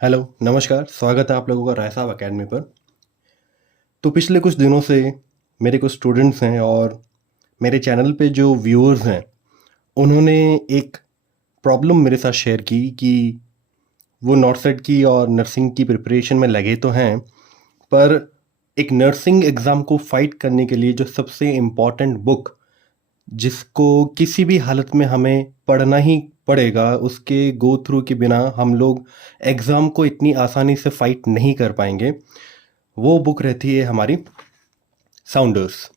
Hello, नमस्कार। स्वागत है आप लोगों का राय साहब अकेडमी पर। तो पिछले कुछ दिनों से मेरे कुछ स्टूडेंट्स हैं और मेरे चैनल पे जो व्यूअर्स हैं, उन्होंने एक प्रॉब्लम मेरे साथ शेयर की कि वो नॉटसेट की और नर्सिंग की प्रिपरेशन में लगे तो हैं, पर एक नर्सिंग एग्ज़ाम को फाइट करने के लिए जो सबसे इम्पॉर्टेंट बुक, जिसको किसी भी हालत में हमें पढ़ना ही पड़ेगा, उसके गो थ्रू के बिना हम लोग एग्ज़ाम को इतनी आसानी से फाइट नहीं कर पाएंगे, वो बुक रहती है हमारी साउंडर्स।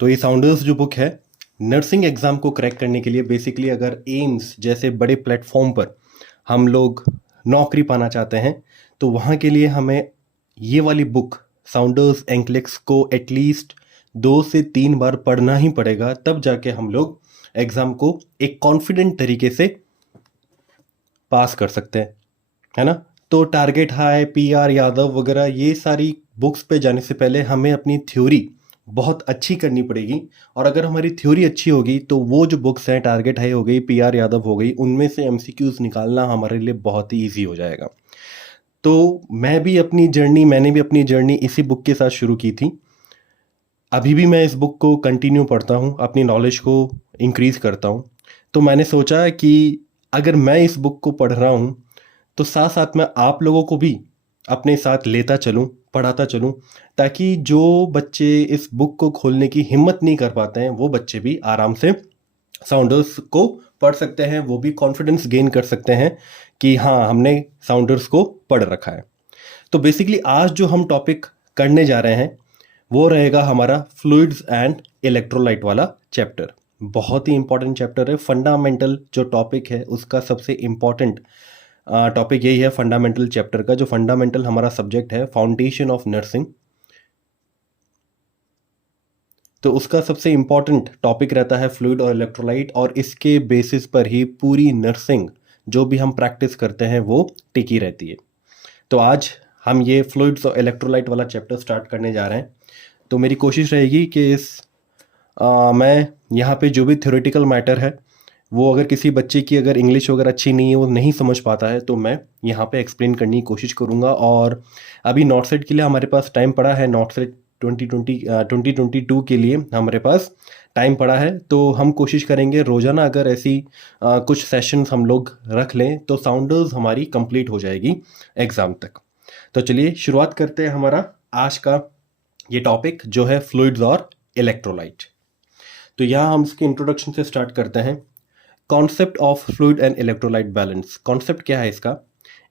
तो ये साउंडर्स जो बुक है, नर्सिंग एग्ज़ाम को क्रैक करने के लिए बेसिकली अगर एम्स जैसे बड़े प्लेटफॉर्म पर हम लोग नौकरी पाना चाहते हैं, तो वहाँ के लिए हमें ये वाली बुक साउंडर्स एंक्लेक्स को एटलीस्ट 2 से 3 बार पढ़ना ही पड़ेगा, तब जाके हम लोग एग्ज़ाम को एक कॉन्फिडेंट तरीके से पास कर सकते हैं, है ना। तो टारगेट हाई, पीआर यादव वगैरह ये सारी बुक्स पे जाने से पहले हमें अपनी थ्योरी बहुत अच्छी करनी पड़ेगी। और अगर हमारी थ्योरी अच्छी होगी तो वो जो बुक्स हैं, टारगेट हाई हो गई, पीआर यादव हो गई, उनमें से एमसीक्यूज निकालना हमारे लिए बहुत ही ईजी हो जाएगा। तो मैंने भी अपनी जर्नी इसी बुक के साथ शुरू की थी। अभी भी मैं इस बुक को कंटिन्यू पढ़ता हूँ, अपनी नॉलेज को इंक्रीज़ करता हूँ। तो मैंने सोचा कि अगर मैं इस बुक को पढ़ रहा हूँ, तो साथ साथ मैं आप लोगों को भी अपने साथ लेता चलूँ, पढ़ाता चलूँ, ताकि जो बच्चे इस बुक को खोलने की हिम्मत नहीं कर पाते हैं, वो बच्चे भी आराम से साउंडर्स को पढ़ सकते हैं, वो भी कॉन्फिडेंस गेन कर सकते हैं कि हाँ, हमने साउंडर्स को पढ़ रखा है। तो बेसिकली आज जो हम टॉपिक करने जा रहे हैं, वो रहेगा हमारा फ्लूइड्स एंड इलेक्ट्रोलाइट वाला चैप्टर। बहुत ही इंपॉर्टेंट चैप्टर है। फंडामेंटल जो टॉपिक है उसका सबसे इंपॉर्टेंट टॉपिक यही है। फंडामेंटल चैप्टर का जो फंडामेंटल हमारा सब्जेक्ट है, फाउंडेशन ऑफ नर्सिंग, तो उसका सबसे इंपॉर्टेंट टॉपिक रहता है फ्लूइड और इलेक्ट्रोलाइट, और इसके बेसिस पर ही पूरी नर्सिंग जो भी हम प्रैक्टिस करते हैं वो टिकी रहती है। तो आज हम ये फ्लूइड्स और इलेक्ट्रोलाइट वाला चैप्टर स्टार्ट करने जा रहे हैं। तो मेरी कोशिश रहेगी कि मैं यहाँ पे जो भी थ्योरेटिकल मैटर है, वो अगर किसी बच्चे की अगर इंग्लिश वगैरह अच्छी नहीं है, वो नहीं समझ पाता है, तो मैं यहाँ पे एक्सप्लेन करने की कोशिश करूँगा। और अभी नॉट सेट के लिए हमारे पास टाइम पड़ा है। नॉट सेट 2022 के लिए हमारे पास टाइम पड़ा है, तो हम कोशिश करेंगे रोज़ाना अगर ऐसी कुछ सेशंस हम लोग रख लें तो साउंडर्स हमारी कंप्लीट हो जाएगी एग्ज़ाम तक। तो चलिए शुरुआत करते हैं हमारा आज का ये टॉपिक जो है फ्लूइड्स और इलेक्ट्रोलाइट। तो यहाँ हम इसके इंट्रोडक्शन से स्टार्ट करते हैं। Concept of fluid and electrolyte balance, concept क्या है इसका।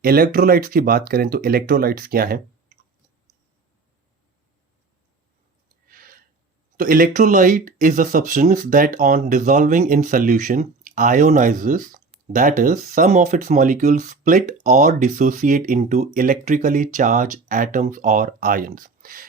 इलेक्ट्रोलाइट्स की बात करें तो इलेक्ट्रोलाइट्स क्या है। तो electrolyte is a substance that on dissolving in solution ionizes, that is some of its molecules split or dissociate into electrically charged atoms or ions।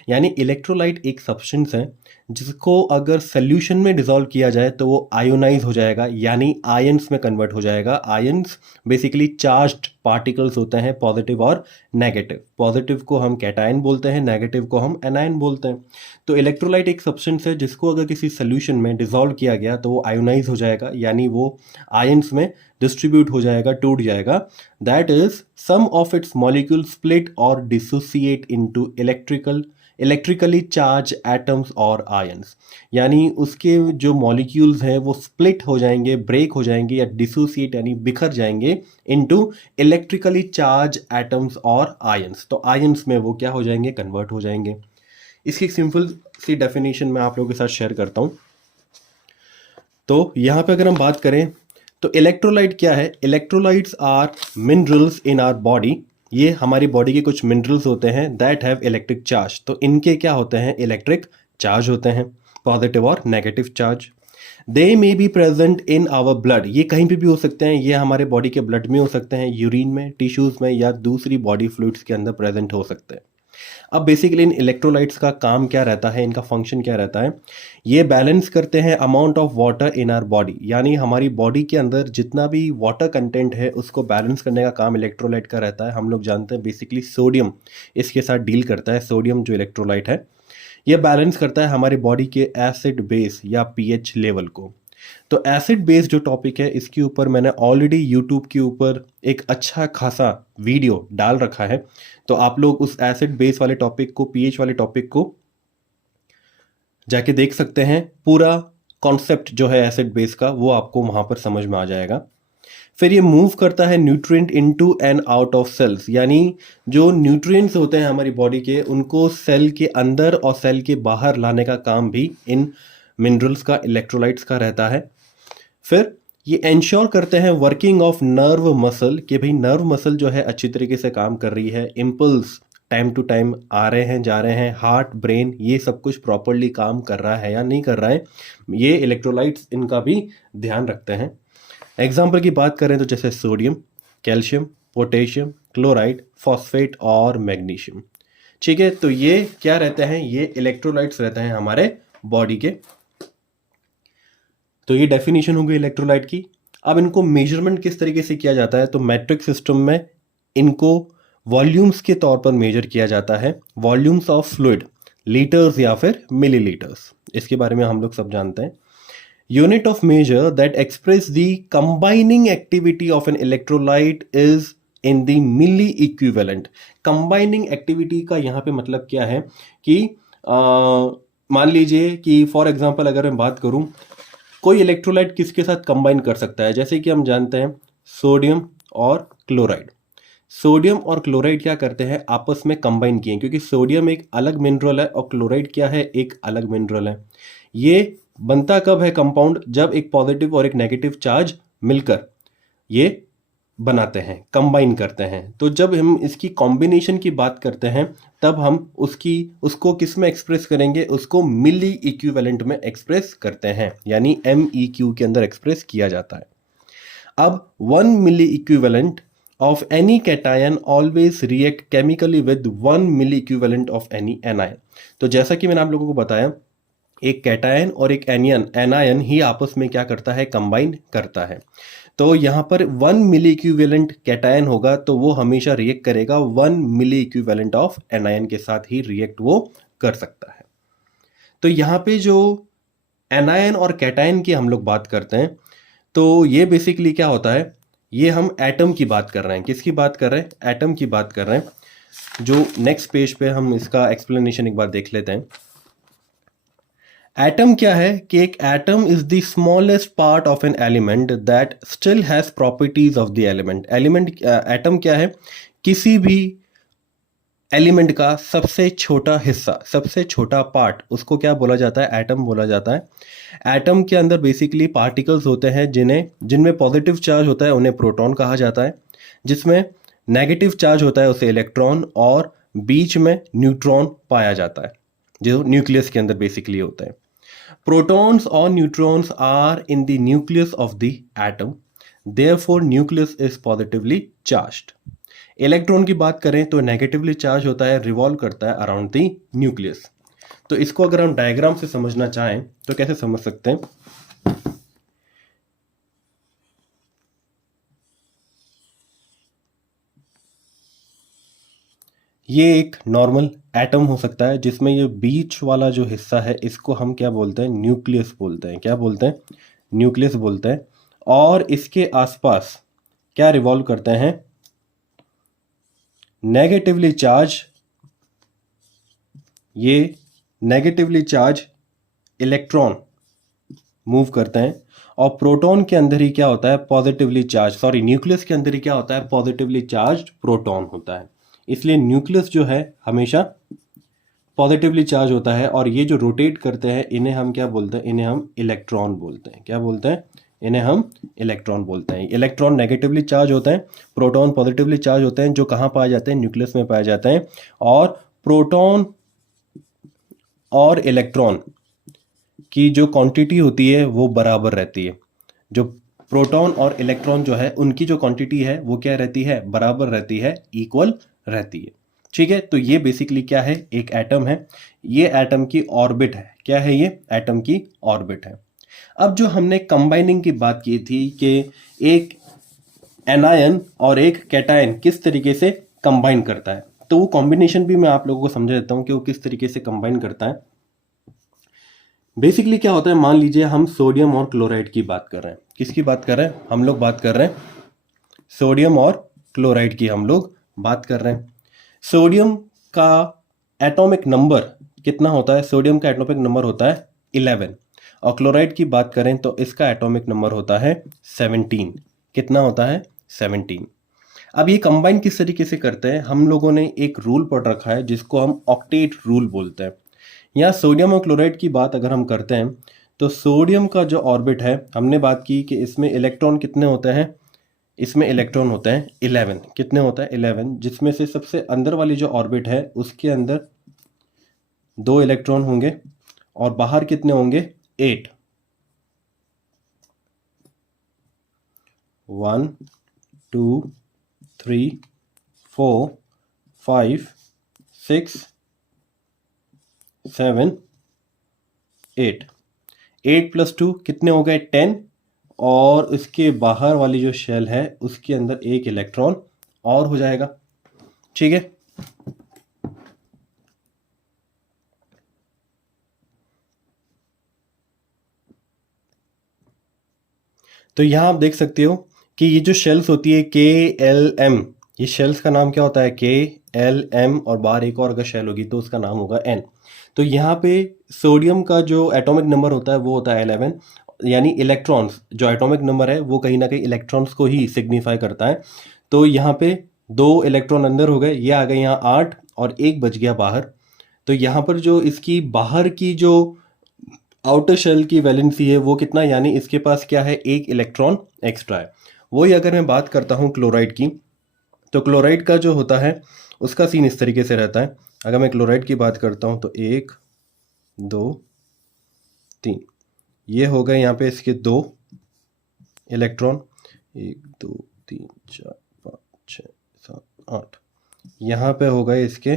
यानी इलेक्ट्रोलाइट एक सब्सटेंस है जिसको अगर सोल्यूशन में डिसॉल्व किया जाए तो वो आयोनाइज हो जाएगा, यानी आयंस में कन्वर्ट हो जाएगा। आयंस बेसिकली चार्ज्ड पार्टिकल्स होते हैं, पॉजिटिव और नेगेटिव। पॉजिटिव को हम कैटायन बोलते हैं, नेगेटिव को हम एनायन बोलते हैं। तो इलेक्ट्रोलाइट एक सब्सटेंस है जिसको अगर किसी सोल्यूशन में डिसॉल्व किया गया तो वो आयोनाइज हो जाएगा, यानी वो आयंस में डिस्ट्रीब्यूट हो जाएगा, टूट जाएगा। That is some of its molecule split और dissociate into electrically charge atoms और आयंस। यानी उसके जो मॉलिक्यूल्स हैं वो स्प्लिट हो जाएंगे, ब्रेक हो जाएंगे, या डिसोसिएट यानी बिखर जाएंगे इनटू इलेक्ट्रिकली चार्ज एटम्स और आयंस। तो आयंस में वो क्या हो जाएंगे, कन्वर्ट हो जाएंगे। इसकी सिंपल सी डेफिनेशन मैं आप लोगों के साथ शेयर करता हूँ। तो यहाँ पे अगर हम बात करें तो इलेक्ट्रोलाइट क्या है। Electrolytes are minerals in our body. ये हमारी बॉडी के कुछ मिनरल्स होते हैं दैट हैव इलेक्ट्रिक चार्ज। तो इनके क्या होते हैं, इलेक्ट्रिक चार्ज होते हैं, पॉजिटिव और negative charge. They may be present in our blood. ये कहीं पे भी हो सकते हैं, ये हमारे बॉडी के ब्लड में हो सकते हैं, यूरिन में, टिश्यूज में, या दूसरी बॉडी फ्लूइड्स के अंदर प्रेजेंट हो सकते हैं। अब बेसिकली इन इलेक्ट्रोलाइट्स का काम क्या रहता है, इनका फंक्शन क्या रहता है। ये बैलेंस करते हैं amount of water in our body, यानी हमारी बॉडी के अंदर जितना भी वाटर कंटेंट है उसको बैलेंस करने का काम इलेक्ट्रोलाइट का रहता है। हम लोग जानते हैं बेसिकली सोडियम इसके साथ डील करता है। सोडियम जो इलेक्ट्रोलाइट है ये बैलेंस करता है हमारी बॉडी के एसिड बेस या पीएच लेवल को। तो एसिड बेस जो टॉपिक है इसके ऊपर मैंने ऑलरेडी यूट्यूब के ऊपर एक अच्छा खासा वीडियो डाल रखा है। तो आप लोग उस एसिड बेस वाले टॉपिक को, पीएच वाले टॉपिक को जाके देख सकते हैं। पूरा कॉन्सेप्ट जो है एसिड बेस का वो आपको वहां पर समझ में आ जाएगा। फिर ये मूव करता है nutrient into and out of cells, यानी जो न्यूट्रिएंट्स होते हैं हमारी बॉडी के उनको सेल के अंदर और सेल के बाहर लाने का काम भी इन मिनरल्स का, इलेक्ट्रोलाइट्स का रहता है। फिर ये इंश्योर करते हैं वर्किंग ऑफ नर्व मसल, कि भाई नर्व मसल जो है अच्छी तरीके से काम कर रही है, इम्पल्स टाइम टू टाइम आ रहे हैं जा रहे हैं, हार्ट ब्रेन ये सब कुछ प्रॉपरली काम कर रहा है या नहीं कर रहा है, ये इलेक्ट्रोलाइट्स इनका भी ध्यान रखते हैं। एग्जाम्पल की बात करें तो जैसे sodium, calcium, potassium, chloride, phosphate और मैग्नीशियम। ठीक है, तो ये क्या रहते हैं, ये इलेक्ट्रोलाइट्स रहते हैं हमारे बॉडी के। तो ये डेफिनेशन हो गई इलेक्ट्रोलाइट की। अब इनको मेजरमेंट किस तरीके से किया जाता है, तो मैट्रिक सिस्टम में इनको वॉल्यूम्स के तौर पर मेजर किया जाता है। वॉल्यूम्स ऑफ फ्लूइड, लीटर्स या फिर मिलीलीटर्स, इसके बारे में हम लोग सब जानते हैं। Unit of measure that express the combining activity of an electrolyte is in the milli equivalent. Combining activity का यहाँ पे मतलब क्या है कि मान लीजिए कि फॉर एग्जांपल अगर मैं बात करूं, कोई इलेक्ट्रोलाइट किसके साथ कंबाइन कर सकता है, जैसे कि हम जानते हैं सोडियम और क्लोराइड। सोडियम और क्लोराइड क्या करते हैं, आपस में कंबाइन किए, क्योंकि सोडियम एक अलग मिनरल है और क्लोराइड क्या है, एक अलग मिनरल है। ये बनता कब है कंपाउंड, जब एक पॉजिटिव और एक नेगेटिव चार्ज मिलकर ये बनाते हैं, कंबाइन करते हैं। तो जब हम इसकी कॉम्बिनेशन की बात करते हैं तब हम उसको किस में एक्सप्रेस करेंगे, उसको मिली इक्विवेलेंट में एक्सप्रेस करते हैं, यानी MEQ के अंदर एक्सप्रेस किया जाता है। अब 1 मिली equivalent of any cation always react chemically with 1 milli equivalent of any anion। तो जैसा कि मैंने आप लोगों को बताया, एक कैटायन और एक एनायन ही आपस में क्या करता है, कंबाइन करता है। तो यहाँ पर 1 मिली इक्विवेलेंट कैटायन होगा तो वो हमेशा रिएक्ट करेगा 1 मिली इक्विवेलेंट ऑफ एनायन के साथ ही रिएक्ट वो कर सकता है। तो यहाँ पे जो एनायन और कैटायन की हम लोग बात करते हैं, तो ये बेसिकली क्या होता है, ये हम एटम की बात कर रहे हैं। किसकी बात कर रहे हैं, एटम की बात कर रहे हैं। जो नेक्स्ट पेज पे हम इसका एक्सप्लेनेशन एक बार देख लेते हैं। एटम क्या है कि एक atom is the smallest part of an element that still has properties of the element. Atom क्या है, किसी भी एलिमेंट का सबसे छोटा हिस्सा, सबसे छोटा पार्ट, उसको क्या बोला जाता है, एटम बोला जाता है। एटम के अंदर बेसिकली पार्टिकल्स होते हैं जिनमें पॉजिटिव चार्ज होता है, उन्हें प्रोटॉन कहा जाता है। जिसमें नेगेटिव चार्ज होता है उसे इलेक्ट्रॉन, और बीच में न्यूट्रॉन पाया जाता है जो न्यूक्लियस के अंदर बेसिकली होता है। प्रोटॉन्स और neutrons are in the nucleus of the atom, therefore nucleus is positively charged. Electron की बात करें तो नेगेटिवली चार्ज होता है, रिवॉल्व करता है अराउंड द न्यूक्लियस। तो इसको अगर हम डायग्राम से समझना चाहें तो कैसे समझ सकते हैं, ये एक नॉर्मल एटम हो सकता है जिसमें ये बीच वाला जो हिस्सा है इसको हम क्या बोलते हैं, न्यूक्लियस बोलते हैं। क्या बोलते हैं, न्यूक्लियस बोलते हैं। और इसके आसपास क्या रिवॉल्व करते हैं, नेगेटिवली चार्ज, ये नेगेटिवली चार्ज इलेक्ट्रॉन मूव करते हैं। और प्रोटॉन के अंदर ही क्या होता है, पॉजिटिवली चार्ज, न्यूक्लियस के अंदर ही क्या होता है, पॉजिटिवली चार्ज प्रोटॉन होता है। इसलिए न्यूक्लियस जो है हमेशा पॉजिटिवली चार्ज होता है। और ये जो रोटेट करते हैं इन्हें हम क्या बोलते हैं, इन्हें हम इलेक्ट्रॉन बोलते हैं। क्या बोलते हैं, इन्हें हम इलेक्ट्रॉन बोलते हैं। इलेक्ट्रॉन नेगेटिवली चार्ज होते हैं, प्रोटॉन पॉजिटिवली चार्ज होते हैं, जो कहाँ पाए जाते हैं, न्यूक्लियस में पाए जाते हैं। और प्रोटॉन और इलेक्ट्रॉन की जो क्वांटिटी होती है वो बराबर रहती है। जो प्रोटॉन और इलेक्ट्रॉन जो है उनकी जो क्वांटिटी है वो क्या रहती है, बराबर रहती है, इक्वल रहती है। ठीक है, तो ये बेसिकली क्या है, एक एटम है। ये एटम की ऑर्बिट है। क्या है, ये एटम की ऑर्बिट है। अब जो हमने कंबाइनिंग की बात की थी कि एक एनायन और एक कैटायन किस तरीके से कंबाइन करता है, तो वो कॉम्बिनेशन भी मैं आप लोगों को समझा देता हूं कि वो किस तरीके से कंबाइन करता है। बेसिकली क्या होता है, मान लीजिए हम सोडियम और क्लोराइड की बात कर रहे हैं। किसकी बात कर रहे हैं हम लोग? बात कर रहे हैं सोडियम और क्लोराइड की हम लोग बात कर रहे हैं। सोडियम का एटॉमिक नंबर कितना होता है? सोडियम का एटॉमिक नंबर होता है 11, और क्लोराइड की बात करें तो इसका एटॉमिक नंबर होता है 17। कितना होता है? 17। अब ये कंबाइन किस तरीके से करते हैं? हम लोगों ने एक रूल पढ़ रखा है जिसको हम ऑक्टेट रूल बोलते हैं। यहाँ सोडियम और क्लोराइड की बात अगर हम करते हैं तो सोडियम का जो ऑर्बिट है, हमने बात की कि इसमें इलेक्ट्रॉन कितने होते हैं? इसमें इलेक्ट्रॉन होते हैं 11। कितने होता है? 11, जिसमें से सबसे अंदर वाली जो ऑर्बिट है उसके अंदर 2 इलेक्ट्रॉन होंगे और बाहर कितने होंगे? 8। 1 2 3 4 5 6 7 8। 8 + 2 कितने हो गए? 10। और इसके बाहर वाली जो शेल है उसके अंदर एक इलेक्ट्रॉन और हो जाएगा। ठीक है, तो यहां आप देख सकते हो कि ये जो शेल्स होती है KLM, ये शेल्स का नाम क्या होता है? KLM, और बाहर एक और अगर शेल होगी तो उसका नाम होगा N। तो यहाँ पे सोडियम का जो एटॉमिक नंबर होता है वो होता है 11, यानी इलेक्ट्रॉन्स, जो एटॉमिक नंबर है वो कहीं ना कहीं इलेक्ट्रॉन्स को ही सिग्निफाई करता है। तो यहाँ पे 2 इलेक्ट्रॉन अंदर हो गए, ये आ गए यहाँ 8 और एक बच गया बाहर। तो यहाँ पर जो इसकी बाहर की जो आउटर शेल की वैलेंसी है वो कितना, यानी इसके पास क्या है? एक इलेक्ट्रॉन एक्स्ट्रा है। वही अगर मैं बात करता हूँ क्लोराइड की, तो क्लोराइड का जो होता है उसका सीन इस तरीके से रहता है। अगर मैं क्लोराइड की बात करता हूँ तो 1 2 3, ये हो गए यहाँ पे इसके 2 इलेक्ट्रॉन, 1 2 3 4 5 6 7 8। यहाँ पे हो गए इसके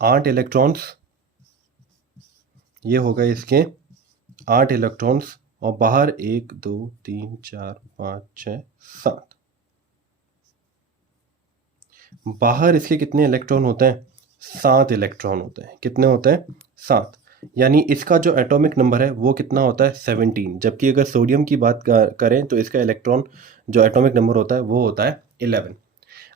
8 इलेक्ट्रॉन्स, ये हो गए इसके 8 इलेक्ट्रॉन्स, और बाहर 1 2 3 4 5 6 7। बाहर इसके कितने इलेक्ट्रॉन होते हैं? 7 इलेक्ट्रॉन होते हैं। कितने होते हैं? 7। यानी इसका जो एटॉमिक नंबर है वो कितना होता है? 17। जबकि अगर सोडियम की बात करें तो इसका इलेक्ट्रॉन जो एटॉमिक नंबर होता है वो होता है 11।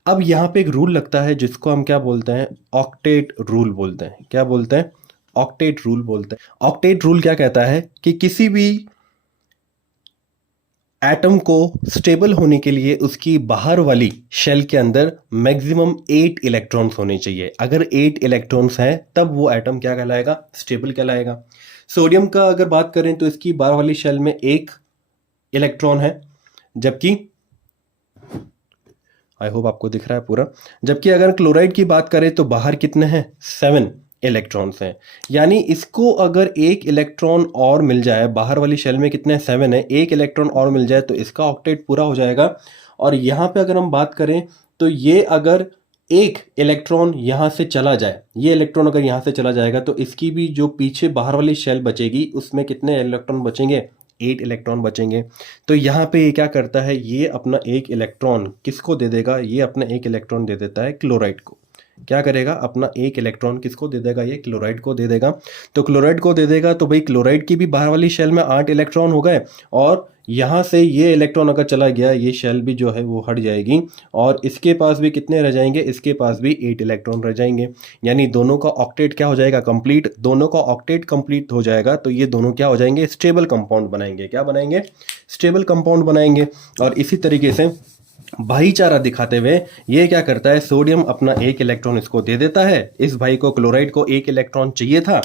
अब यहाँ पे एक रूल लगता है जिसको हम क्या बोलते हैं? ऑक्टेट रूल बोलते हैं। क्या बोलते हैं? ऑक्टेट रूल बोलते हैं। ऑक्टेट रूल क्या कहता है कि किसी भी एटम को स्टेबल होने के लिए उसकी बाहर वाली शेल के अंदर मैक्सिमम 8 इलेक्ट्रॉन्स होने चाहिए। अगर 8 इलेक्ट्रॉन्स हैं तब वो एटम क्या कहलाएगा? स्टेबल कहलाएगा। सोडियम का अगर बात करें तो इसकी बाहर वाली शेल में 1 इलेक्ट्रॉन है, जबकि आई होप आपको दिख रहा है पूरा। जबकि अगर क्लोराइड की बात करें तो बाहर कितने हैं? 7 इलेक्ट्रॉन्स हैं। यानी इसको अगर 1 इलेक्ट्रॉन और मिल जाए, बाहर वाली शेल में कितने? 7 है, 1 इलेक्ट्रॉन और मिल जाए तो इसका ऑक्टेट पूरा हो जाएगा। और यहाँ पे अगर हम बात करें तो ये अगर 1 इलेक्ट्रॉन यहाँ से चला जाए, ये इलेक्ट्रॉन अगर यहाँ से चला जाएगा तो इसकी भी जो पीछे बाहर वाली शेल बचेगी उसमें कितने इलेक्ट्रॉन बचेंगे? 8 इलेक्ट्रॉन बचेंगे। तो यहाँ पे ये क्या करता है? ये अपना 1 इलेक्ट्रॉन किसको दे देगा? ये अपना 1 इलेक्ट्रॉन दे देता है क्लोराइड को। क्या करेगा? अपना 1 इलेक्ट्रॉन किसको दे देगा? ये क्लोराइड को दे देगा। तो क्लोराइड को दे देगा तो भाई क्लोराइड की भी बाहर वाली शेल में 8 इलेक्ट्रॉन हो गए, और यहाँ से ये इलेक्ट्रॉन अगर चला गया, ये शेल भी जो है वो हट जाएगी, और इसके पास भी कितने रह जाएंगे? इसके पास भी 8 इलेक्ट्रॉन रह जाएंगे। यानी दोनों का ऑक्टेट क्या हो जाएगा? कंप्लीट। दोनों का ऑक्टेट कंप्लीट हो जाएगा तो ये दोनों क्या हो जाएंगे? स्टेबल कंपाउंड बनाएंगे। क्या बनाएंगे? स्टेबल कंपाउंड बनाएंगे। और इसी तरीके से भाईचारा दिखाते हुए ये क्या करता है? सोडियम अपना 1 इलेक्ट्रॉन इसको दे देता है। इस भाई को, क्लोराइड को 1 इलेक्ट्रॉन चाहिए था,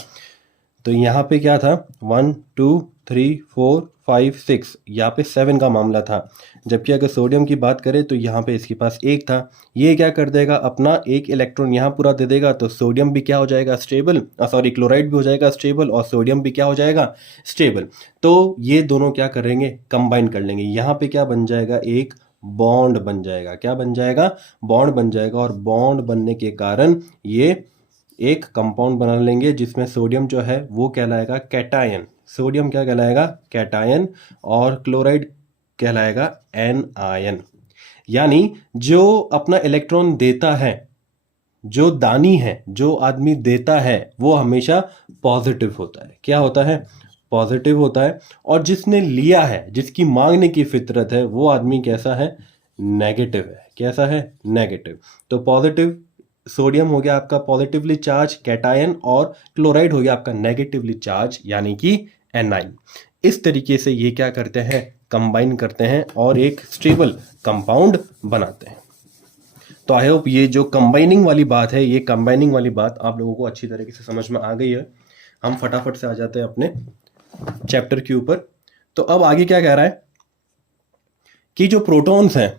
तो यहाँ पे क्या था? 1 2 3 4 5 6, यहाँ पे 7 का मामला था। जबकि अगर सोडियम की बात करें तो यहाँ पे इसके पास 1 था। ये क्या कर देगा? अपना 1 इलेक्ट्रॉन यहाँ पूरा दे देगा, तो सोडियम भी क्या हो जाएगा? स्टेबल। सॉरी, क्लोराइड भी हो जाएगा स्टेबल और सोडियम भी क्या हो जाएगा? स्टेबल। तो ये दोनों क्या करेंगे? कंबाइन कर लेंगे। यहाँ पे क्या बन जाएगा? एक बॉन्ड बन जाएगा। क्या बन जाएगा? बॉन्ड बन जाएगा। और बॉन्ड बनने के कारण ये एक कंपाउंड बना लेंगे जिसमें सोडियम जो है वो कहलाएगा कैटायन। सोडियम क्या कहलाएगा? कैटायन। और क्लोराइड कहलाएगा एनायन। यानी जो अपना इलेक्ट्रॉन देता है, जो दानी है, जो आदमी देता है, वो हमेशा पॉजिटिव होता है। क्या होता है? पॉजिटिव होता है, और जिसने लिया है, जिसकी मांगने की फितरत है, वो आदमी कैसा है, नेगेटिव है। कैसा है, नेगेटिव। तो पॉजिटिव सोडियम हो गया आपका पॉजिटिवली चार्ज कैटायन, और क्लोराइड हो गया आपका नेगेटिवली चार्ज यानी कि एनाइन। इस तरीके से ये क्या करते हैं, कंबाइन करते हैं और एक स्टेबल कंपाउंड बनाते हैं। तो आई होप ये जो कंबाइनिंग वाली बात है, ये कंबाइनिंग वाली बात आप लोगों को अच्छी तरीके से समझ में आ गई है। हम फटाफट से आ जाते हैं अपने चैप्टर के ऊपर। तो अब आगे क्या कह रहा है कि जो प्रोटॉन्स हैं,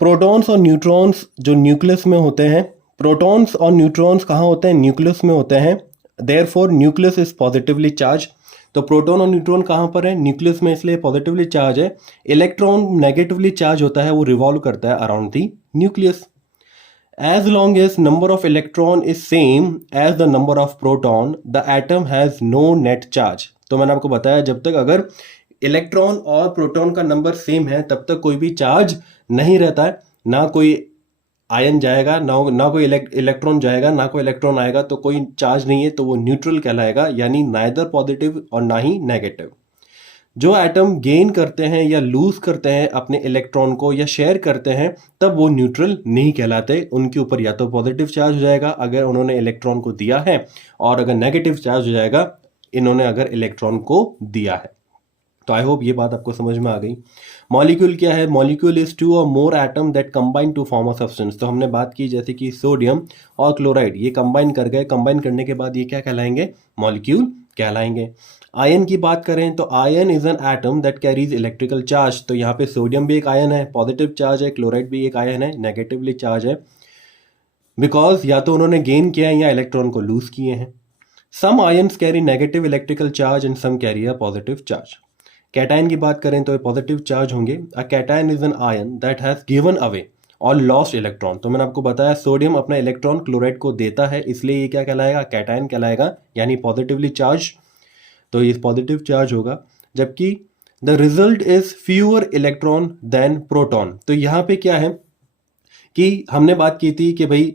प्रोटॉन्स और न्यूट्रॉन्स जो न्यूक्लियस में होते हैं, प्रोटॉन्स और न्यूट्रॉन्स कहाँ होते हैं, न्यूक्लियस में होते हैं। Therefore nucleus is positively charge. तो प्रोटॉन और न्यूट्रॉन कहाँ पर है, न्यूक्लियस में, इसलिए पॉजिटिवली चार्ज है। इलेक्ट्रॉन नेगेटिवली चार्ज होता है, वो रिवॉल्व करता है around the nucleus. As long as number of electron is same as the number of proton, the atom has no net charge. तो मैंने आपको बताया जब तक अगर इलेक्ट्रॉन और प्रोटॉन का नंबर सेम है तब तक कोई भी चार्ज नहीं रहता है। ना कोई आयन जाएगा, ना कोई इलेक्ट्रॉन जाएगा, ना कोई इलेक्ट्रॉन आएगा, तो कोई चार्ज नहीं है, तो वो न्यूट्रल कहलाएगा, यानी नाइदर पॉजिटिव और ना ही नेगेटिव। जो एटम गेन करते हैं या लूज करते हैं अपने इलेक्ट्रॉन को या शेयर करते हैं, तब वो न्यूट्रल नहीं कहलाते। उनके ऊपर या तो पॉजिटिव चार्ज हो जाएगा अगर उन्होंने इलेक्ट्रॉन को दिया है, और अगर नेगेटिव चार्ज हो जाएगा इन्होंने अगर इलेक्ट्रॉन को दिया है। तो आई होप ये बात आपको समझ में आ गई। मॉलिक्यूल क्या है, मॉलिक्यूल इज टू और more atom that combine to form a substance. तो हमने बात की जैसे कि सोडियम और क्लोराइड ये कंबाइन कर गए, कंबाइन करने के बाद ये क्या कहलाएंगे, मॉलिक्यूल कहलाएंगे। आयन की बात करें तो ion is an atom that carries electrical charge. तो यहाँ पे सोडियम भी एक आयन है, पॉजिटिव चार्ज है, क्लोराइड भी एक आयन है, नेगेटिवली चार्ज है, बिकॉज या तो उन्होंने गेन किया है या इलेक्ट्रॉन को लूज किए हैं। Some ions carry negative electrical charge and some carry a positive charge. Cation की बात करें तो पॉजिटिव चार्ज होंगे। A cation is an ion that has given away और लॉस्ट इलेक्ट्रॉन। तो मैंने आपको बताया सोडियम अपना इलेक्ट्रॉन क्लोराइड को देता है, इसलिए ये क्या कहलाएगा, कैटायन कहलाएगा, यानी पॉजिटिवली चार्ज। तो ये पॉजिटिव चार्ज होगा। जबकि the result is fewer electron than proton. तो यहाँ पे क्या है कि हमने बात की थी कि भाई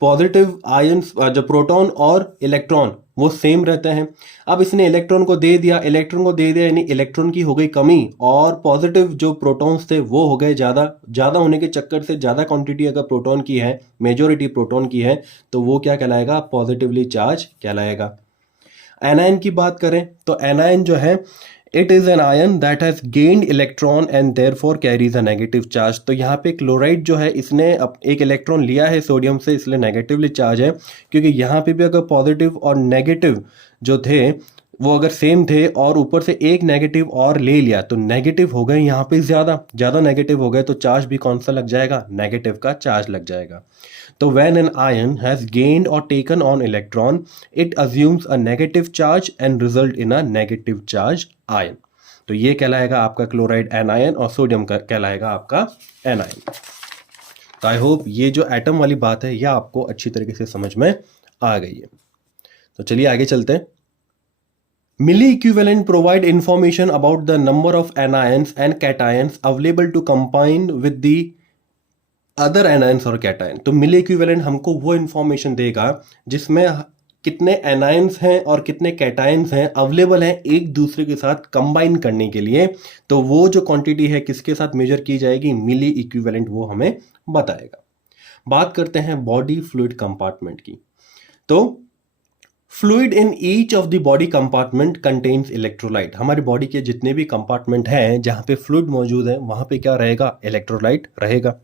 पॉजिटिव आयंस जो प्रोटॉन और इलेक्ट्रॉन वो सेम रहते हैं। अब इसने इलेक्ट्रॉन को दे दिया, यानी इलेक्ट्रॉन की हो गई कमी, और पॉजिटिव जो प्रोटॉन्स थे वो हो गए ज़्यादा होने के चक्कर से ज़्यादा क्वांटिटी अगर प्रोटॉन की है, मेजोरिटी प्रोटॉन की है, तो वो क्या कहलाएगा, पॉजिटिवली चार्ज कहलाएगा। एनायन की बात करें तो एनायन जो है it is an ion that has gained electron and therefore carries a negative charge. तो यहाँ पे क्लोराइड जो है इसने एक इलेक्ट्रॉन लिया है सोडियम से, इसलिए नेगेटिवली चार्ज है। क्योंकि यहाँ पे भी अगर पॉजिटिव और नेगेटिव जो थे वो अगर सेम थे और ऊपर से एक नेगेटिव और ले लिया तो नेगेटिव हो गए यहाँ पे ज़्यादा नेगेटिव हो गए, तो चार्ज भी कौन सा लग जाएगा, नेगेटिव का चार्ज लग जाएगा। तो when an ion has gained or taken on electron, it assumes a negative charge and result in a negative charge ion. तो ये कहलाएगा आपका क्लोराइड एनायन और सोडियम का कहलाएगा आपका एनायन। तो आई होप ये जो एटम वाली बात है यह आपको अच्छी तरीके से समझ में आ गई है। तो चलिए आगे चलते हैं। Milli equivalent provide information about the number of anions and cations available to combine with the other anions और कैटायन। तो मिली इक्विवेलेंट हमको वो इंफॉर्मेशन देगा जिसमें कितने एनायंस हैं और कितने कैटायंस हैं अवेलेबल हैं एक दूसरे के साथ कंबाइन करने के लिए। तो वो जो क्वांटिटी है किसके साथ मेजर की जाएगी, मिली इक्विवेलेंट वो हमें बताएगा। बात करते हैं बॉडी फ्लूइड कंपार्टमेंट की। तो fluid in each of the body compartment contains electrolyte. हमारी बॉडी के जितने भी कंपार्टमेंट हैं जहाँ पे फ्लूइड मौजूद है वहाँ पे क्या रहेगा, इलेक्ट्रोलाइट रहेगा।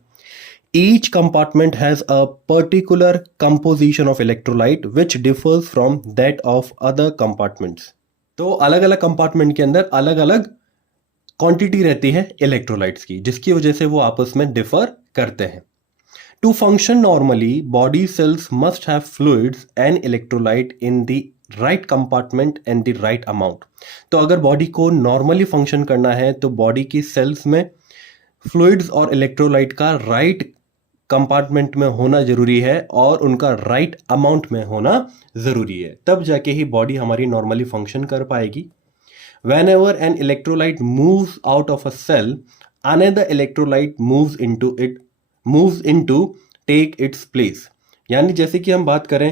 Each compartment has a particular composition of electrolyte which differs from that of other compartments. तो अलग अलग कंपार्टमेंट के अंदर अलग अलग क्वांटिटी रहती है इलेक्ट्रोलाइट्स की, जिसकी वजह से वो आपस में डिफर करते हैं। To function normally body cells must have fluids and electrolyte in the right compartment and the right amount. तो अगर बॉडी को नॉर्मली फंक्शन करना है तो बॉडी की सेल्स में फ्लूइड्स और इलेक्ट्रोलाइट का राइट कंपार्टमेंट में होना जरूरी है और उनका राइट अमाउंट में होना जरूरी है, तब जाके ही बॉडी हमारी नॉर्मली फंक्शन कर पाएगी। Whenever an electrolyte moves out of a cell, another electrolyte moves into take its place। यानी जैसे कि हम बात करें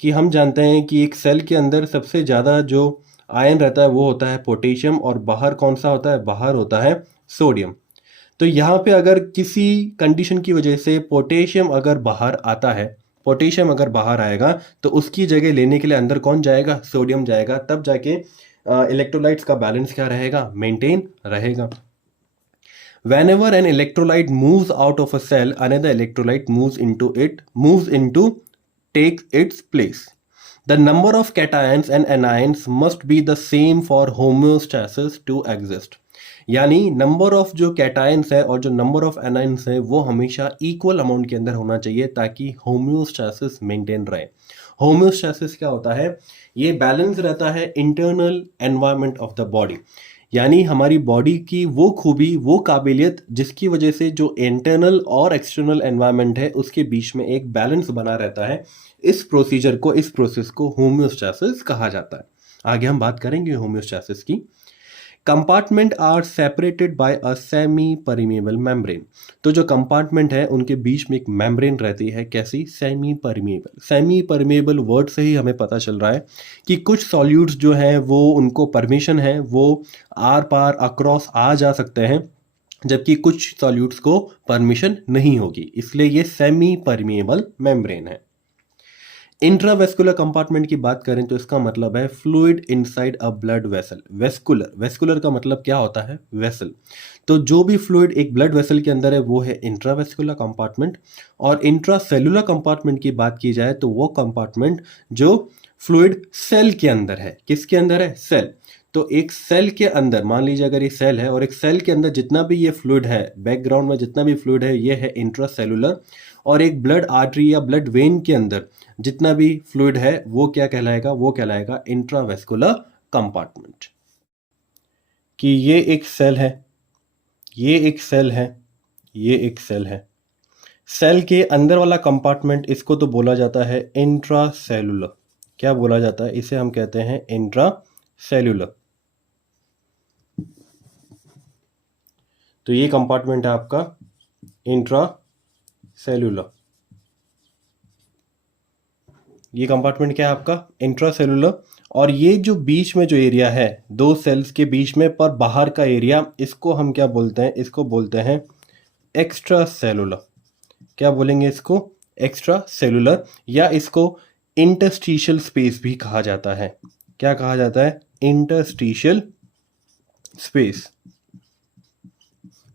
कि हम जानते हैं कि एक सेल के अंदर सबसे ज़्यादा जो आयन रहता है वो होता है पोटेशियम, और बाहर कौन सा होता है, बाहर होता है सोडियम। तो यहाँ पे अगर किसी कंडीशन की वजह से पोटेशियम अगर बाहर आता है, पोटेशियम अगर बाहर आएगा तो उसकी जगह लेने के लिए अंदर कौन जाएगा, सोडियम जाएगा, तब जाके इलेक्ट्रोलाइट्स का बैलेंस क्या रहेगा, मेंटेन रहेगा। Whenever an electrolyte moves out of a cell, another electrolyte moves into takes its place. The number of cations and anions must be the same for homeostasis to exist. यानी number of जो cations है और जो number of anions है वो हमेशा equal amount के अंदर होना चाहिए ताकि होम्योस्टैसिस मेंटेन रहे। होम्योस्टैसिस क्या होता है, ये बैलेंस रहता है internal environment of the body, यानी हमारी बॉडी की वो खूबी, वो काबिलियत जिसकी वजह से जो इंटरनल और एक्सटर्नल एनवायरनमेंट है उसके बीच में एक बैलेंस बना रहता है। इस प्रोसीजर को, इस प्रोसेस को होम्योस्टैसिस कहा जाता है। आगे हम बात करेंगे होम्योस्टैसिस की। Compartment are separated by a semi permeable membrane. तो जो कंपार्टमेंट है उनके बीच में एक मेम्ब्रेन रहती है, कैसी, semi permeable. Semi permeable word से ही हमें पता चल रहा है कि कुछ सॉल्यूट्स जो हैं वो उनको परमिशन है, वो आर पार अक्रॉस आ जा सकते हैं, जबकि कुछ सॉल्यूट्स को परमिशन नहीं होगी, इसलिए ये सेमी परमेबल मेम्ब्रेन है। इंट्रावेस्कुलर कंपार्टमेंट की बात करें तो इसका मतलब है fluid inside a blood vessel. Vascular, vascular का मतलब क्या होता है, वेसल। तो जो भी फ्लूइड एक ब्लड वेसल के अंदर है वो है इंट्रावेस्कुलर कंपार्टमेंट। और इंट्रासेलुलर कंपार्टमेंट की बात की जाए तो वो कंपार्टमेंट जो फ्लूइड सेल के अंदर है, किसके अंदर है, सेल। तो एक सेल के अंदर, मान लीजिए अगर ये सेल है और एक सेल के अंदर जितना भी ये फ्लूइड है, बैकग्राउंड में जितना भी फ्लूइड है, ये है इंट्रासेलुलर। और एक ब्लड आर्टरी या ब्लड वेन के अंदर जितना भी फ्लूइड है वो क्या कहलाएगा, वो कहलाएगा इंट्रावेस्कुलर कंपार्टमेंट। कि ये एक सेल है, ये एक सेल है, ये एक सेल है। सेल के अंदर वाला कंपार्टमेंट, इसको तो बोला जाता है इंट्रासेलुलर। क्या बोला जाता है, इसे हम कहते हैं इंट्रासेलुलर। तो ये कंपार्टमेंट है आपका इंट्रासेलुलर। ये कंपार्टमेंट क्या है आपका, इंट्रासेलुलर। और ये जो बीच में जो एरिया है दो सेल्स के बीच में पर बाहर का एरिया, इसको हम क्या बोलते हैं, इसको बोलते हैं एक्स्ट्रा सेलुलर। क्या बोलेंगे इसको, एक्स्ट्रा सेलुलर, या इसको इंटरस्टिशियल स्पेस भी कहा जाता है। क्या कहा जाता है, इंटरस्टिशियल स्पेस।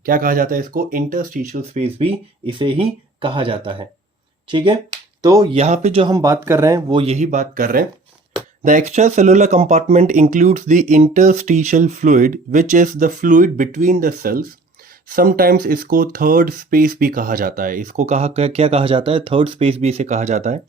क्या कहा जाता है इसको, इंटरस्टिशियल स्पेस भी इसे ही कहा जाता है। ठीक है, तो यहां पे जो हम बात कर रहे हैं वो यही बात कर रहे हैं। The extracellular compartment includes the interstitial fluid, which is the fluid between the cells. Sometimes इसको थर्ड स्पेस भी कहा जाता है। इसको क्या कहा जाता है, थर्ड स्पेस भी इसे कहा जाता है।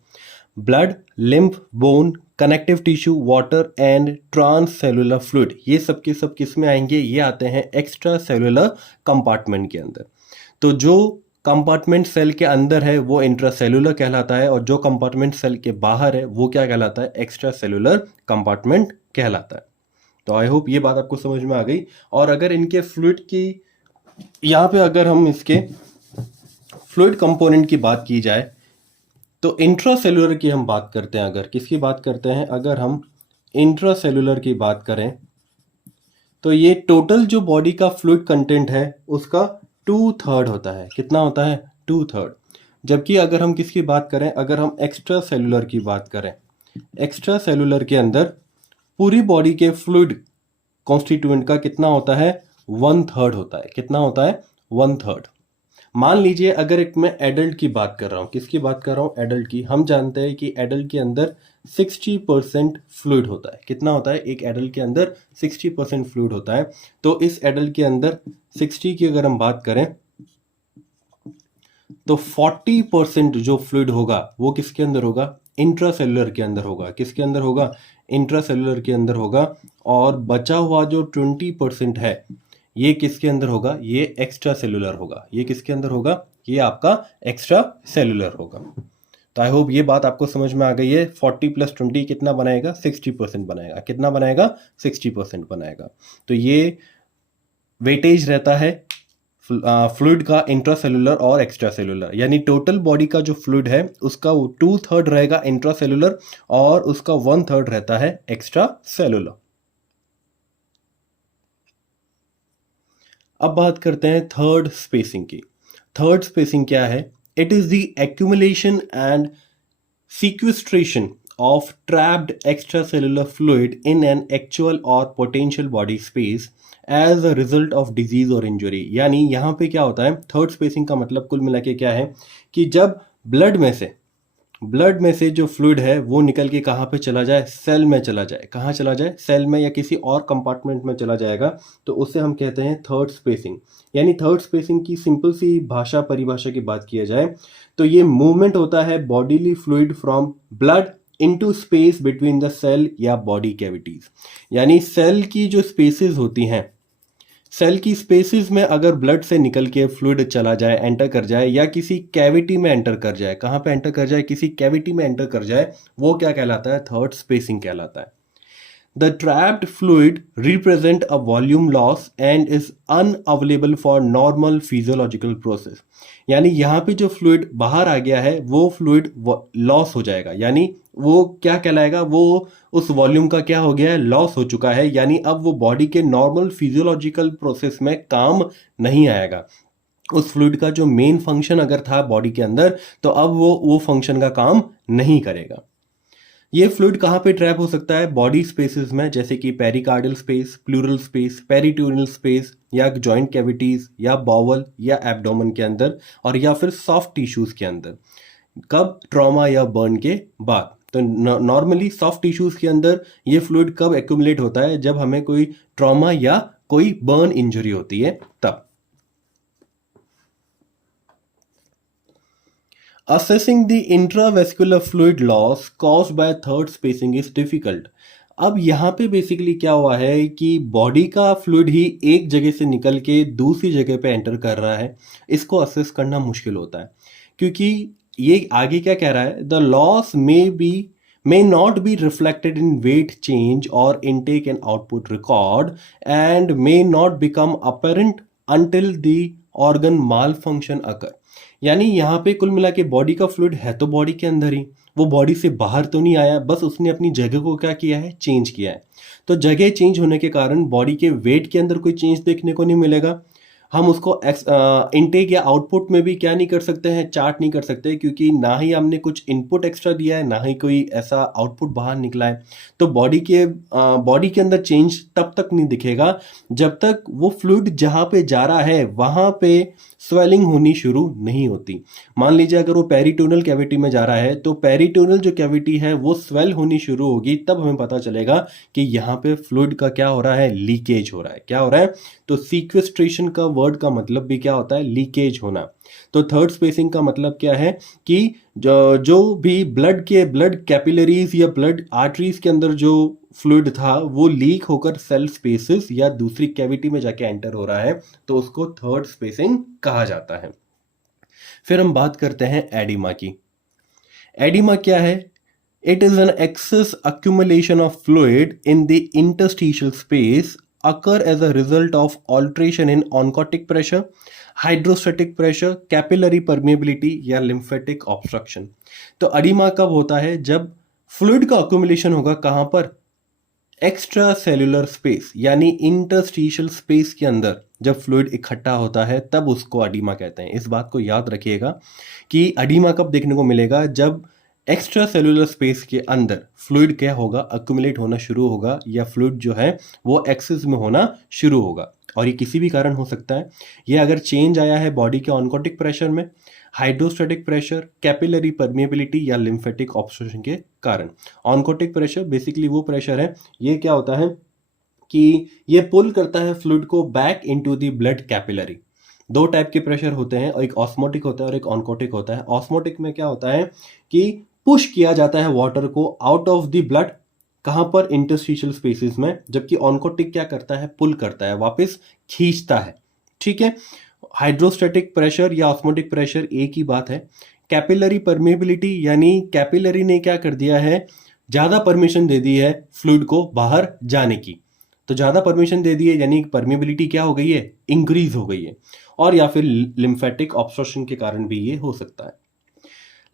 Blood, lymph, bone, connective tissue, water and transcellular fluid, ये सब के सब किस में आएंगे, ये आते हैं एक्स्ट्रा सेलुलर कंपार्टमेंट के अंदर। तो जो कंपार्टमेंट सेल के अंदर है वो इंट्रासेलुलर कहलाता है, और जो कंपार्टमेंट सेल के बाहर है वो क्या कहलाता है, एक्स्ट्रा सेलुलर कंपार्टमेंट कहलाता है। तो आई होप ये बात आपको समझ में आ गई। और अगर इनके फ्लूइड की, यहाँ पे अगर हम इसके फ्लूइड कंपोनेंट की बात की जाए तो इंट्रासेलुलर की हम बात करते हैं। अगर किसकी बात करते हैं, अगर हम इंट्रासेलुलर की बात करें तो ये टोटल जो बॉडी का फ्लूइड कंटेंट है उसका 2/3 होता है। कितना होता है, 2/3। जबकि अगर हम किसकी बात करें, अगर हम एक्स्ट्रा सेलुलर की बात करें, एक्स्ट्रा सेलुलर के अंदर पूरी बॉडी के फ्लूइड कॉन्स्टिट्यूएंट का कितना होता है, 1/3 होता है। कितना होता है, 1/3। मान लीजिए अगर एक मैं एडल्ट की बात कर रहा हूँ, किसकी बात कर रहा हूँ, एडल्ट की। हम जानते हैं कि एडल्ट के अंदर 60% फ्लूइड होता है। कितना होता है, एक एडल्ट के अंदर 60% फ्लूइड होता है। तो इस एडल्ट के अंदर 60 की अगर हम बात करें तो 40% जो फ्लूइड होगा वो किसके अंदर होगा, इंट्रासेलुलर के अंदर होगा। किसके अंदर होगा, इंट्रासेलुलर के अंदर होगा। और बचा हुआ जो 20% है ये किसके अंदर होगा, ये एक्स्ट्रा सेलुलर होगा। ये किसके अंदर होगा, ये आपका एक्स्ट्रा सेलुलर होगा। तो आई होप ये बात आपको समझ में आ गई है। 40 + 20 कितना बनाएगा, 60% बनाएगा। कितना बनाएगा, 60% बनाएगा। तो ये वेटेज रहता है फ्लूइड का इंट्रासेलुलर और एक्स्ट्रासेलुलर, यानी टोटल बॉडी का जो फ्लूइड है उसका वो 2/3 रहेगा इंट्रासेलुलर और उसका 1/3 रहता है एक्स्ट्रा सेलुलर। अब बात करते हैं थर्ड स्पेसिंग की। थर्ड स्पेसिंग क्या है? It is the accumulation and sequestration of trapped extracellular fluid in an actual or potential body space as a result of disease or injury। यानी यहाँ पे क्या होता है, थर्ड स्पेसिंग का मतलब कुल मिला के क्या है कि जब ब्लड में से जो फ्लूइड है वो निकल के कहाँ पे चला जाए, सेल में चला जाए। कहाँ चला जाए? सेल में या किसी और कंपार्टमेंट में चला जाएगा, तो उसे हम कहते हैं थर्ड स्पेसिंग। यानी थर्ड स्पेसिंग की सिंपल सी परिभाषा की बात किया जाए तो ये मूवमेंट होता है bodily fluid from blood into space between the cell या बॉडी कैविटीज। यानी सेल की जो स्पेसेस होती हैं, सेल की स्पेसेस में अगर ब्लड से निकल के फ्लूइड चला जाए, एंटर कर जाए, या किसी कैविटी में एंटर कर जाए, कहाँ पे एंटर कर जाए? किसी कैविटी में एंटर कर जाए, वो क्या कहलाता है? थर्ड स्पेसिंग कहलाता है। The trapped fluid represent a volume loss and is unavailable for normal physiological process। यानी यहाँ पे जो फ्लूइड बाहर आ गया है वो फ्लूइड लॉस हो जाएगा, यानी वो क्या कहलाएगा? वो उस वॉल्यूम का क्या हो गया है? लॉस हो चुका है, यानी अब वो बॉडी के नॉर्मल फिजियोलॉजिकल प्रोसेस में काम नहीं आएगा। उस फ्लूइड का जो मेन फंक्शन अगर था बॉडी के अंदर, तो अब वो फंक्शन का काम नहीं करेगा। ये फ्लूइड कहाँ पे ट्रैप हो सकता है? बॉडी स्पेसेस में, जैसे कि pericardial space, pleural space, peritoneal space, या जॉइंट कैविटीज, या बॉवल या एब्डोमेन के अंदर, और या फिर सॉफ्ट टिश्यूज के अंदर। कब? ट्रॉमा या बर्न के बाद। तो नॉर्मली सॉफ्ट टिश्यूज के अंदर ये फ्लूइड कब एक्यूमुलेट होता है? जब हमें कोई ट्रॉमा या कोई बर्न इंजरी होती है तब। Assessing the intravascular fluid loss caused by third spacing is difficult। अब यहाँ पे बेसिकली क्या हुआ है कि बॉडी का फ्लूइड ही एक जगह से निकल के दूसरी जगह पे एंटर कर रहा है, इसको असेस करना मुश्किल होता है, क्योंकि ये आगे क्या कह रहा है? The loss may not be reflected in weight change or intake and output record and may not become apparent until the organ malfunction occur। यानी यहाँ पे कुल मिला के बॉडी का फ्लूइड है तो बॉडी के अंदर ही, वो बॉडी से बाहर तो नहीं आया, बस उसने अपनी जगह को क्या किया है? चेंज किया है। तो जगह चेंज होने के कारण बॉडी के वेट के अंदर कोई चेंज देखने को नहीं मिलेगा। हम उसको इनटेक या आउटपुट में भी क्या नहीं कर सकते हैं? चार्ट नहीं कर सकते, क्योंकि ना ही हमने कुछ इनपुट एक्स्ट्रा दिया है, ना ही कोई ऐसा आउटपुट बाहर निकला है। तो बॉडी के अंदर चेंज तब तक नहीं दिखेगा जब तक वो फ्लूइड जहाँ पे जा रहा है वहाँ पे स्वेलिंग होनी शुरू नहीं होती। मान लीजिए अगर वो पेरिटोनल कैविटी में जा रहा है, तो पेरिटोनल जो कैविटी है वो स्वेल होनी शुरू होगी, तब हमें पता चलेगा कि यहाँ पे फ्लूइड का क्या हो रहा है? लीकेज हो रहा है। क्या हो रहा है? तो सीक्वेस्ट्रेशन का वर्ड का मतलब भी क्या होता है? लीकेज होना। तो थर्ड स्पेसिंग का मतलब क्या है कि जो भी ब्लड कैपिलरीज या ब्लड आर्टरीज के अंदर जो फ्लूइड था वो लीक होकर सेल स्पेसेस या दूसरी कैविटी में जाके एंटर हो रहा है, तो उसको थर्ड स्पेसिंग कहा जाता है। फिर हम बात करते हैं एडिमा की। एडिमा क्या है? It is an excess accumulation of fluid in the interstitial space occur as a result of alteration in oncotic pressure, hydrostatic pressure, capillary permeability या lymphatic obstruction। तो एडिमा कब होता है? जब फ्लूइड का accumulation होगा कहाँ पर? एक्स्ट्रा सेलुलर स्पेस यानी इंटरस्टिशियल स्पेस के अंदर जब फ्लूइड इकट्ठा होता है तब उसको एडिमा कहते हैं। इस बात को याद रखिएगा कि एडिमा कब देखने को मिलेगा? जब एक्स्ट्रा सेलुलर स्पेस के अंदर फ्लूइड क्या होगा? अक्यूमुलेट होना शुरू होगा, या फ्लूइड जो है वो एक्सेस में होना शुरू होगा। और ये किसी भी कारण हो सकता है। ये अगर चेंज आया है बॉडी के ऑनकोटिक प्रेशर में, हाइड्रोस्टैटिक प्रेशर, कैपिलरी परमेबिलिटी या लिम्फेटिक ऑब्स्ट्रक्शन के कारण। ऑनकोटिक प्रेशर बेसिकली वो प्रेशर है, ये क्या होता है कि ये पुल करता है फ्लूइड को back into the blood capillary. दो टाइप के प्रेशर होते हैं, एक ऑस्मोटिक होता है और एक ऑनकोटिक होता है। ऑस्मोटिक में क्या होता है कि पुश किया जाता है वाटर को आउट ऑफ द ब्लड, कहाँ पर? इंटरस्टिशियल स्पेसेस में। जबकि ऑनकोटिक क्या करता है? पुल करता है, वापस खींचता है। ठीक है। हाइड्रोस्टैटिक प्रेशर या ऑस्मोटिक प्रेशर एक ही बात है। कैपिलरी परमेबिलिटी यानी कैपिलरी ने क्या कर दिया है? ज़्यादा परमिशन दे दी है फ्लूइड को बाहर जाने की। तो ज़्यादा परमिशन दे दी है यानी परमेबिलिटी क्या हो गई है? इंक्रीज हो गई है। और या फिर लिम्फेटिक ऑब्स्ट्रक्शन के कारण भी ये हो सकता है।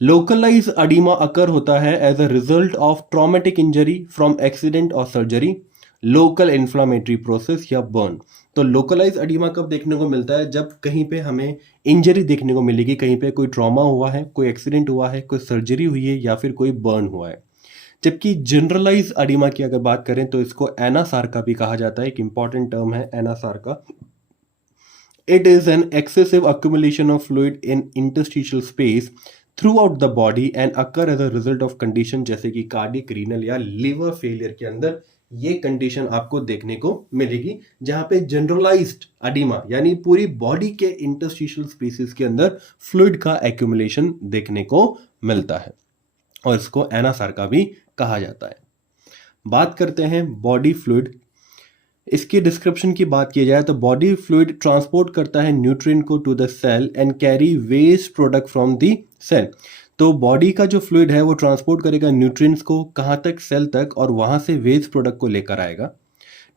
लोकलाइज अडीमा अकर होता है as a result of traumatic injury from accident और सर्जरी, लोकल इन्फ्लामेटरी प्रोसेस या बर्न। तो लोकलाइज अडीमा कब देखने को मिलता है? जब कहीं पे हमें इंजरी देखने को मिलेगी, कहीं पे कोई ट्रॉमा हुआ है, कोई एक्सीडेंट हुआ है, कोई सर्जरी हुई है या फिर कोई बर्न हुआ है। जबकि जनरलाइज अडीमा की अगर बात करें तो इसको एनासार्का भी कहा जाता है। एक इंपॉर्टेंट टर्म है anasarca. It is an excessive accumulation of fluid in interstitial space throughout the body and occur as a result of condition जैसे कि कार्डियक, रीनल या लिवर फेलियर के अंदर ये कंडीशन आपको देखने को मिलेगी, जहां पे जनरलाइज्ड अडीमा यानी पूरी बॉडी के इंटरस्टिशियल स्पेसेस के अंदर फ्लूइड का एक्यूमुलेशन देखने को मिलता है और इसको एनासार्का भी कहा जाता है। बात करते हैं बॉडी फ्लूइड। इसकी डिस्क्रिप्शन की बात की जाए तो बॉडी फ्लूइड ट्रांसपोर्ट करता है न्यूट्रिएंट को to the cell and carry waste product from the cell. तो बॉडी का जो फ्लूइड है वो ट्रांसपोर्ट करेगा न्यूट्रिएंट्स को कहाँ तक? सेल तक, और वहाँ से वेस्ट प्रोडक्ट को लेकर आएगा।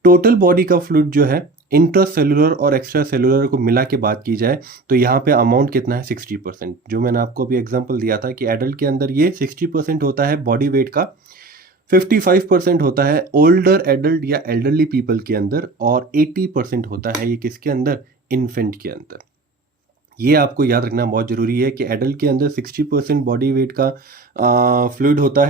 टोटल बॉडी का फ्लूइड जो है इंट्रासेलुलर और एक्स्ट्रा सेलुलर को मिला के बात की जाए तो यहाँ पे अमाउंट कितना है? 60%। जो मैंने आपको अभी एग्जांपल दिया था कि एडल्ट के अंदर ये 60% होता है बॉडी वेट का, 55% होता है ओल्डर एडल्ट या एल्डरली पीपल के अंदर, और 80% होता है ये किसके अंदर? इन्फेंट के अंदर। ये आपको याद रखना बहुत जरूरी है कि एडल्ट के अंदर 60% बॉडी वेट का फ्लूइड होता है